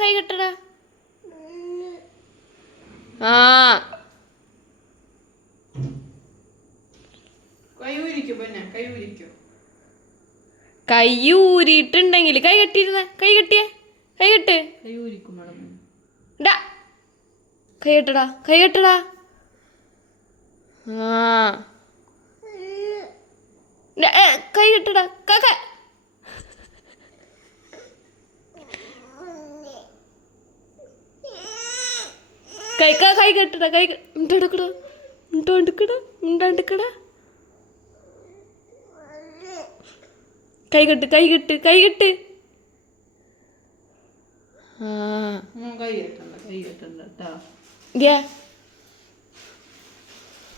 കൈ കെട്ടടാ. ആ കൈ ഊരിയിട്ടുണ്ടെങ്കിൽ കൈ കെട്ടിയിരുന്ന കൈ കെട്ടിയേ കൈ കെട്ട് കൈ കെട്ടടാ കൈ കെട്ടടാ. ആ കൈ കെട്ടടാ കാക്ക. കൈ കെട്ടടാ കൈ മിണ്ടാണ്ടിക്കടാ മിണ്ടാണ്ടിക്കടാ മിണ്ടാണ്ടിക്കടാ. കൈ കെട്ട് കൈ കെട്ട് കൈ കെട്ട്. ആ കൈ കെട്ടണ്ട കൈ കെട്ടണ്ട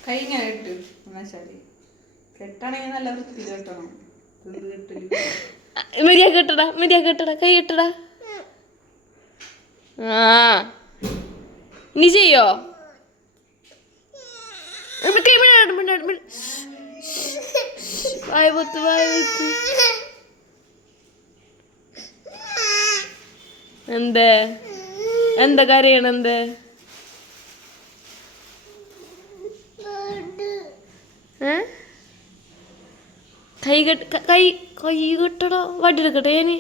കൈ ഇങ്ങനെ ഇട്ട് എന്നാ ശരി. കെട്ടണെങ്കിൽ നല്ല വൃത്തി കെട്ടണം. മര്യാദ കെട്ടടാ മര്യാദ കെട്ടടാ കൈ കെട്ടടാ. ആ നീ ചെയ്യോ? വായപൊത്ത് വായപൊത്ത്. എന്ത് എന്താ കരയണം? എന്ത് കൈ കെട്ടടാ. വടി എടുക്കട്ടെ ഞാന്.